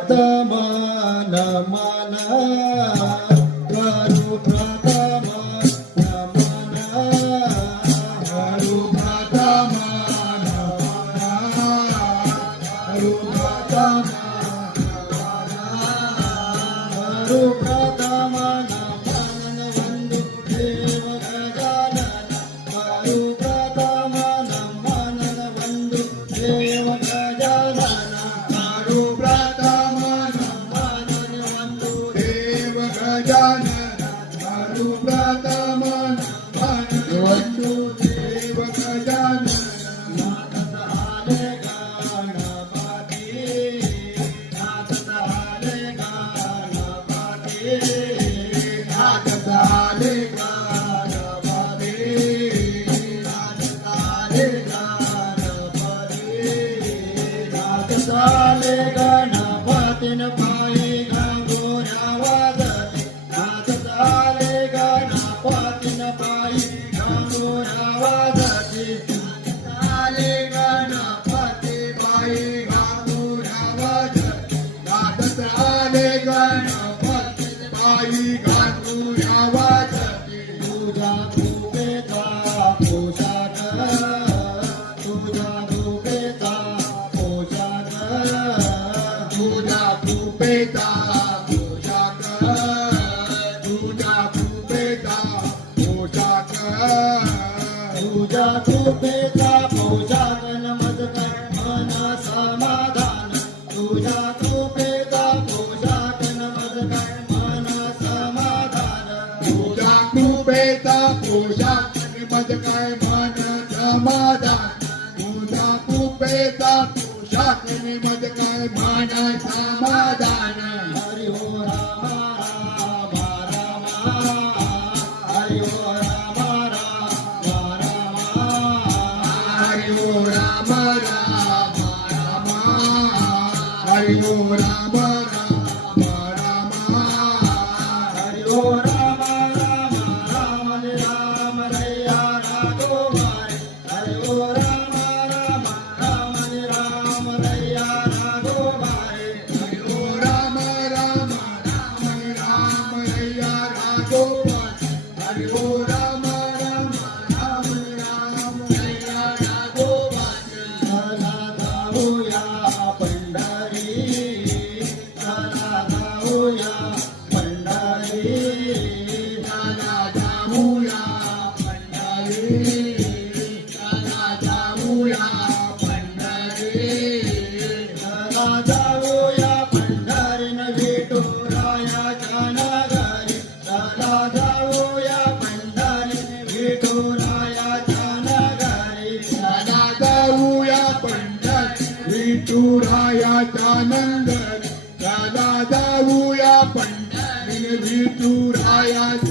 प्रथम नमन करू प्रथम नमन करू प्रथम नमन करू प्रथम करू प्रथम नमन वंदू देव गजानन करू प्रथम नमन वंदू देव गजानन करू प्रथम नमन वंदू देव गजानन करू प्रथम नमन वंदू देव गजानन नाथ झाले गणपती नाथ झाले गणपती नाथ झाले गणपती नाथ झाले गणपती नाथ झाले गणपतीन पायी घागोऱ्या वाजती नाथ झाले गणपतीन पायी घागोऱ्या वाजती झाले गणपती पायी घागोऱ्या वाजती नाथ झाले गणपती पायी घागोऱ्या वाजती तुझा कृपेचा पोशाख तुझा कृपेचा पोशाख तुझा कृपेचा पोशाख तुझा कृपेचा पोशाख तुझा कृपेचा पोशाख नमस्कार मन समाधान तुझा कृपेचा पोशाख नमस्कार मन समाधान तुझा कृपेचा पोशाख नमस्कार मन समाधान तुझा कृपेचा पोशाख नमस्कार मन समाधान हरि हो राम राम राम हरि हो राम राम राम हरि हो राम राम राम हरि हो राम राम राम हरि हो राम राम राम राम रैया राघोबाई हरि हो राम राम राम राम रैया राघोबाई हरि हो राम राम राम राम रैया राघोबाई हरि हो राम राम राम राम रैया राघोबाई चला जाऊया पंढरी चला जाऊया पंढरी चला जाऊया पंढरी चला जाऊया पंढरी चला जाऊया पंढरीन विठुरायाच्या नगरी चला जाऊया पंढरीन विठुरायाच्या नगरी चला जाऊया पंढरी विठुरायाच्या नगरी चला जाऊया पंढरीन विठुरायाच्या